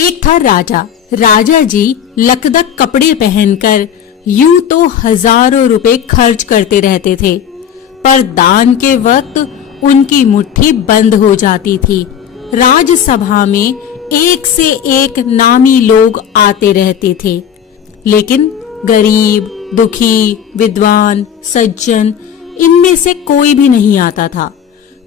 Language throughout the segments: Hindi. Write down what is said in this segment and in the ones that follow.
एक था राजा। राजा जी लकदक कपड़े पहनकर यूं तो हजारों रुपए खर्च करते रहते थे, पर दान के वक्त उनकी मुट्ठी बंद हो जाती थी। राजसभा में एक से एक नामी लोग आते रहते थे, लेकिन गरीब, दुखी, विद्वान, सज्जन इनमें से कोई भी नहीं आता था,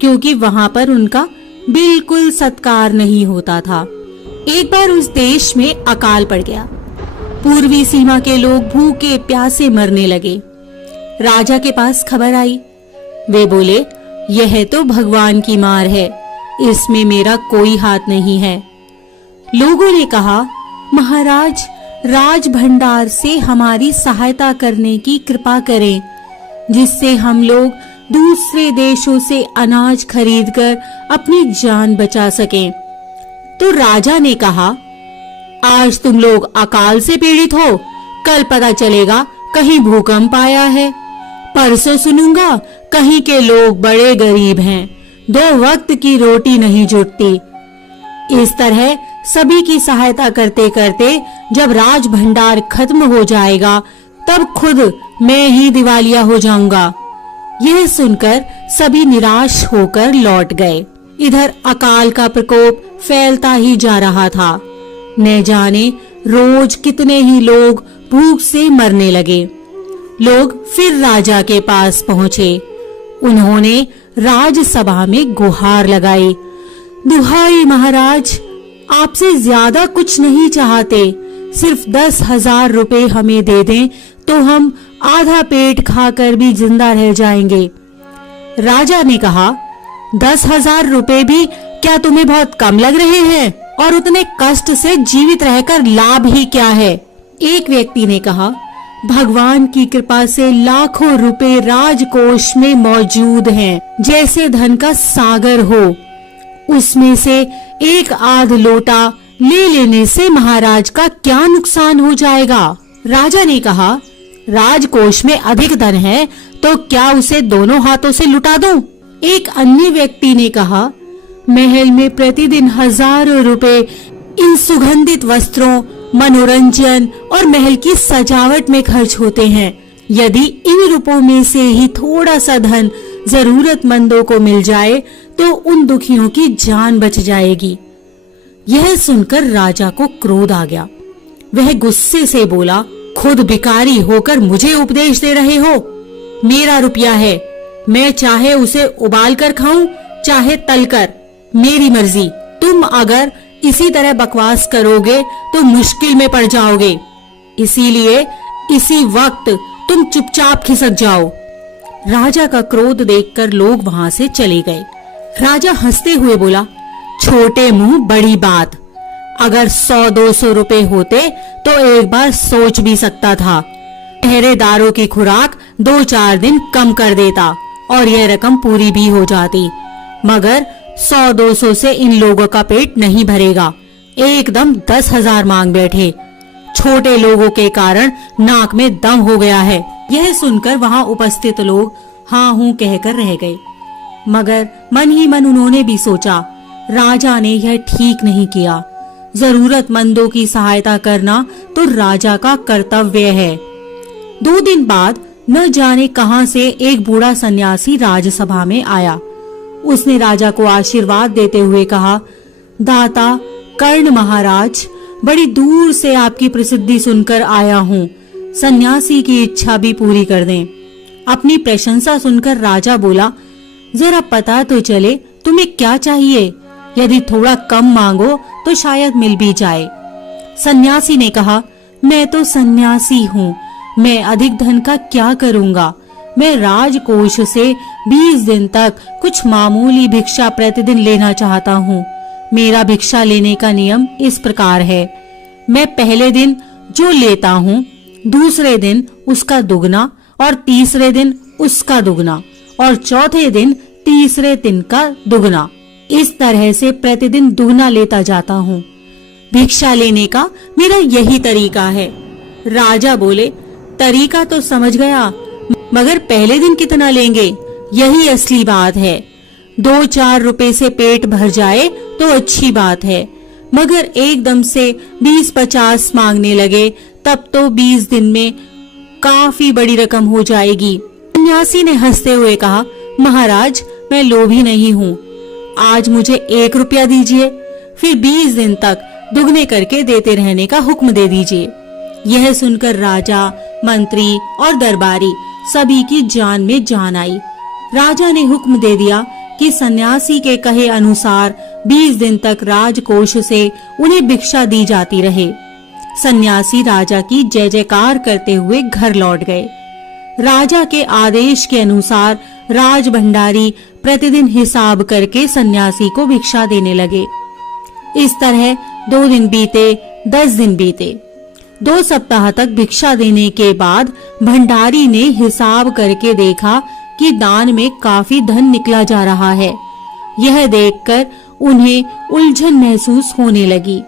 क्योंकि वहां पर उनका बिल्कुल सत्कार नहीं होता था। एक बार उस देश में अकाल पड़ गया। पूर्वी सीमा के लोग भूखे प्यासे मरने लगे। राजा के पास खबर आई। वे बोले, यह तो भगवान की मार है, इसमें मेरा कोई हाथ नहीं है। लोगों ने कहा, महाराज, राज भंडार से हमारी सहायता करने की कृपा करें, जिससे हम लोग दूसरे देशों से अनाज खरीदकर अपनी जान बचा सकें। तो राजा ने कहा, आज तुम लोग अकाल से पीड़ित हो, कल पता चलेगा कहीं भूकंप आया है, परसों सुनूंगा कहीं के लोग बड़े गरीब हैं, 2 वक्त की रोटी नहीं जुटती। इस तरह सभी की सहायता करते करते जब राज भंडार खत्म हो जाएगा, तब खुद मैं ही दिवालिया हो जाऊंगा। यह सुनकर सभी निराश होकर लौट गए। इधर अकाल का प्रकोप फैलता ही जा रहा था। न जाने रोज कितने ही लोग भूख से मरने लगे। लोग फिर राजा के पास पहुंचे। उन्होंने राजसभा में गुहार लगाई, दुहाई महाराज, आपसे ज्यादा कुछ नहीं चाहते, सिर्फ 10,000 रुपए हमें दे दें तो हम आधा पेट खाकर भी जिंदा रह जाएंगे। राजा ने कहा, 10,000 रुपए भी क्या तुम्हें बहुत कम लग रहे हैं? और उतने कष्ट से जीवित रहकर लाभ ही क्या है? एक व्यक्ति ने कहा, भगवान की कृपा से लाखों रुपए राजकोष में मौजूद हैं, जैसे धन का सागर हो। उसमें से एक आध लोटा ले लेने से महाराज का क्या नुकसान हो जाएगा? राजा ने कहा, राजकोष में अधिक धन है तो क्या उसे दोनों हाथों से लुटा दूं? एक अन्य व्यक्ति ने कहा, महल में प्रतिदिन हजारों रुपए इन सुगंधित वस्त्रों, मनोरंजन और महल की सजावट में खर्च होते हैं। यदि इन रुपयों में से ही थोड़ा सा धन जरूरतमंदों को मिल जाए तो उन दुखियों की जान बच जाएगी। यह सुनकर राजा को क्रोध आ गया। वह गुस्से से बोला, खुद भिखारी होकर मुझे उपदेश दे रहे हो? मेरा रुपया है, मैं चाहे उसे उबाल कर खाऊं, चाहे तल कर, मेरी मर्जी। तुम अगर इसी तरह बकवास करोगे तो मुश्किल में पड़ जाओगे। इसीलिए इसी वक्त तुम चुपचाप खिसक जाओ। राजा का क्रोध देखकर लोग वहां से चले गए। राजा हंसते हुए बोला, छोटे मुंह बड़ी बात, अगर 100-200 रुपए होते तो एक बार सोच भी सकता था। पहरेदारों की खुराक 2-4 दिन कम कर देता और यह रकम पूरी भी हो जाती, मगर 100-200 से इन लोगों का पेट नहीं भरेगा। एकदम 10,000 मांग बैठे। छोटे लोगों के कारण नाक में दम हो गया है। यह सुनकर वहां उपस्थित लोग हाँ हूं कहकर रह गए, मगर मन ही मन उन्होंने भी सोचा, राजा ने यह ठीक नहीं किया। जरूरतमंदों की सहायता करना तो राजा का कर्तव्य है। 2 दिन बाद न जाने कहां से एक बूढ़ा सन्यासी राजसभा में आया। उसने राजा को आशीर्वाद देते हुए कहा, दाता कर्ण महाराज, बड़ी दूर से आपकी प्रसिद्धि सुनकर आया हूँ, सन्यासी की इच्छा भी पूरी कर दें। अपनी प्रशंसा सुनकर राजा बोला, जरा पता तो चले तुम्हें क्या चाहिए, यदि थोड़ा कम मांगो तो शायद मिल भी जाए। सन्यासी ने कहा, मैं तो सन्यासी हूँ, मैं अधिक धन का क्या करूँगा? मैं राजकोष से 20 दिन तक कुछ मामूली भिक्षा प्रतिदिन लेना चाहता हूँ। मेरा भिक्षा लेने का नियम इस प्रकार है, मैं पहले दिन जो लेता हूँ, दूसरे दिन उसका दुगना और तीसरे दिन उसका दुगना और चौथे दिन तीसरे दिन का दुगना। इस तरह से प्रतिदिन दुगना लेता जाता हूँ। भिक्षा लेने का मेरा यही तरीका है। राजा बोले, तरीका तो समझ गया, मगर पहले दिन कितना लेंगे, यही असली बात है। 2-4 रुपए से पेट भर जाए तो अच्छी बात है, मगर एकदम से 20-50 मांगने लगे, तब तो 20 दिन में काफी बड़ी रकम हो जाएगी। सन्यासी ने हंसते हुए कहा, महाराज मैं लोभी नहीं हूँ, आज मुझे 1 रुपया दीजिए, फिर 20 दिन तक दुगने करके देते रहने का हुक्म दे दीजिए। यह सुनकर राजा, मंत्री और दरबारी सभी की जान में जान आई। राजा ने हुक्म दे दिया कि सन्यासी के कहे अनुसार 20 दिन तक राजकोष से उन्हें भिक्षा दी जाती रहे। सन्यासी राजा की जय जयकार करते हुए घर लौट गए। राजा के आदेश के अनुसार राज भंडारी प्रतिदिन हिसाब करके सन्यासी को भिक्षा देने लगे। इस तरह 2 दिन बीते, 10 दिन बीते। 2 सप्ताह तक भिक्षा देने के बाद भंडारी ने हिसाब करके देखा कि दान में काफी धन निकला जा रहा है। यह देखकर उन्हें उलझन महसूस होने लगी।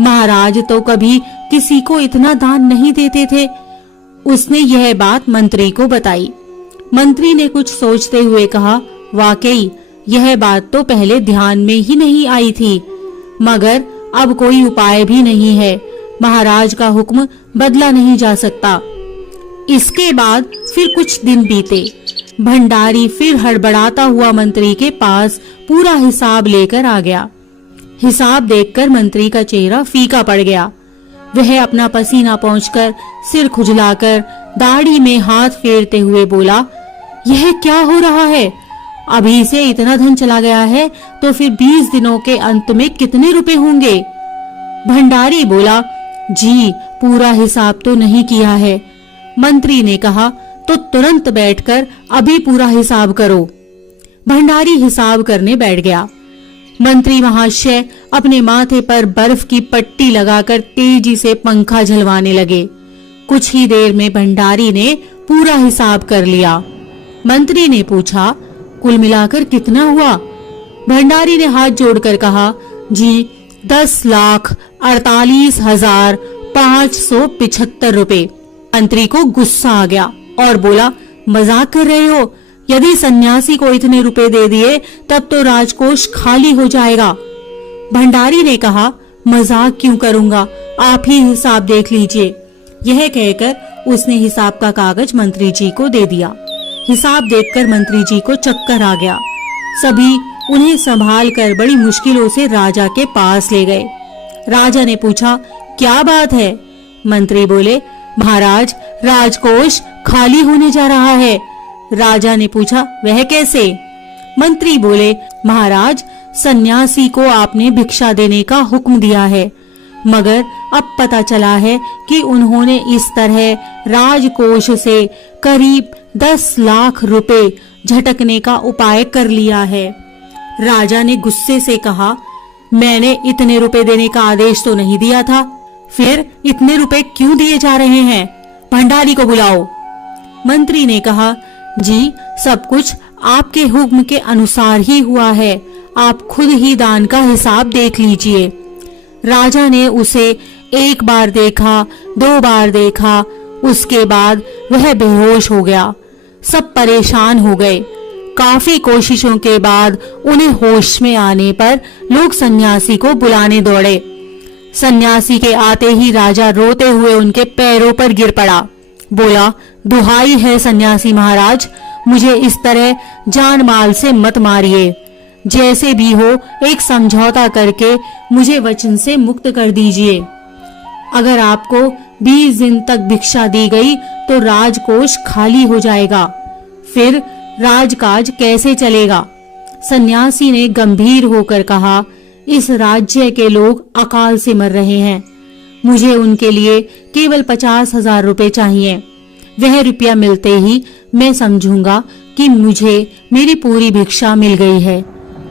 महाराज तो कभी किसी को इतना दान नहीं देते थे। उसने यह बात मंत्री को बताई। मंत्री ने कुछ सोचते हुए कहा, वाकई यह बात तो पहले ध्यान में ही नहीं आई थी, मगर अब कोई उपाय भी नहीं है। महाराज का हुक्म बदला नहीं जा सकता। इसके बाद फिर कुछ दिन बीते। भंडारी फिर हड़बड़ाता हुआ मंत्री के पास पूरा हिसाब लेकर आ गया। हिसाब देखकर मंत्री का चेहरा फीका पड़ गया। वह अपना पसीना पोंछकर, सिर खुजलाकर, दाढ़ी में हाथ फेरते हुए बोला, यह क्या हो रहा है? अभी से इतना धन चला गया है तो फिर 20 दिनों के अंत में कितने रुपए होंगे? भंडारी बोला, जी पूरा हिसाब तो नहीं किया है। मंत्री ने कहा, तो तुरंत बैठकर अभी पूरा हिसाब करो। भंडारी हिसाब करने बैठ गया। मंत्री महाशय अपने माथे पर बर्फ की पट्टी लगाकर तेजी से पंखा झलवाने लगे। कुछ ही देर में भंडारी ने पूरा हिसाब कर लिया। मंत्री ने पूछा, कुल मिलाकर कितना हुआ? भंडारी ने हाथ जोड़कर कहा, जी 10,48,575 रुपए। मंत्री को गुस्सा आ गया और बोला, मजाक कर रहे हो? यदि सन्यासी को इतने रुपए दे दिए तब तो राजकोष खाली हो जाएगा। भंडारी ने कहा, मजाक क्यों करूंगा, आप ही हिसाब देख लीजिए। यह कहकर उसने हिसाब का कागज मंत्री जी को दे दिया। हिसाब देखकर मंत्री जी को चक्कर आ गया। सभी उन्हें संभाल कर बड़ी मुश्किलों से राजा के पास ले गए। राजा ने पूछा, क्या बात है? मंत्री बोले, महाराज राजकोष खाली होने जा रहा है। राजा ने पूछा, वह कैसे? मंत्री बोले, महाराज सन्यासी को आपने भिक्षा देने का हुक्म दिया है, मगर अब पता चला है कि उन्होंने इस तरह राजकोष से करीब 10 लाख रुपए झटकने का उपाय कर लिया है। राजा ने गुस्से से कहा, मैंने इतने रुपए देने का आदेश तो नहीं दिया था, फिर इतने रुपए क्यों दिए जा रहे हैं? भंडारी को बुलाओ। मंत्री ने कहा, जी सब कुछ आपके हुक्म के अनुसार ही हुआ है, आप खुद ही दान का हिसाब देख लीजिए। राजा ने उसे 1 बार देखा, 2 बार देखा, उसके बाद वह बेहोश हो गया। सब परेशान हो गए। काफी कोशिशों के बाद उन्हें होश में आने पर लोग सन्यासी को बुलाने दौड़े। सन्यासी के आते ही राजा रोते हुए उनके पैरों पर गिर पड़ा। बोला, दुहाई है सन्यासी महाराज, मुझे इस तरह जान माल से मत मारिए। जैसे भी हो एक समझौता करके मुझे वचन से मुक्त कर दीजिए। अगर आपको 20 दिन तक भिक्षा दी गई तो राजकोष खाली हो जाएगा, फिर राजकाज कैसे चलेगा? सन्यासी ने गंभीर होकर कहा, इस राज्य के लोग अकाल से मर रहे हैं, मुझे उनके लिए केवल 50,000 रुपए चाहिए। वह रुपया मिलते ही मैं समझूंगा कि मुझे मेरी पूरी भिक्षा मिल गई है,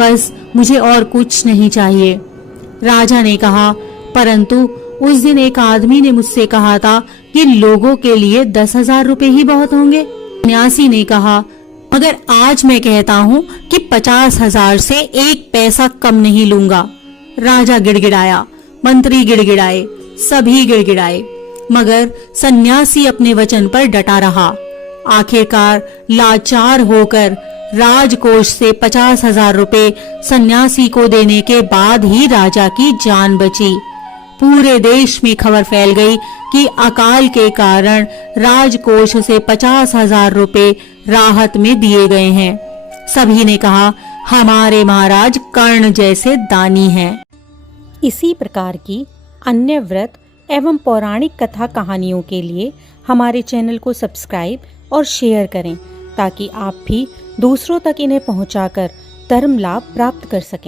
बस मुझे और कुछ नहीं चाहिए। राजा ने कहा, परंतु उस दिन एक आदमी ने मुझसे कहा था कि लोगों के लिए 10,000 रुपए ही बहुत होंगे। सन्यासी ने कहा, मगर आज मैं कहता हूँ कि 50,000 से 1 पैसा कम नहीं लूंगा। राजा गिड़गिड़ाया, मंत्री गिड़गिड़ाए, सभी गिड़गिड़ाए, मगर सन्यासी अपने वचन पर डटा रहा। आखिरकार लाचार होकर राजकोष से 50,000 रुपए सन्यासी को देने के बाद ही राजा की जान बची। पूरे देश में खबर फैल गई कि अकाल के कारण राजकोष से 50,000 रुपए राहत में दिए गए हैं। सभी ने कहा, हमारे महाराज कर्ण जैसे दानी हैं। इसी प्रकार की अन्य व्रत एवं पौराणिक कथा कहानियों के लिए हमारे चैनल को सब्सक्राइब और शेयर करें, ताकि आप भी दूसरों तक इन्हें पहुंचाकर धर्म लाभ प्राप्त कर सकें।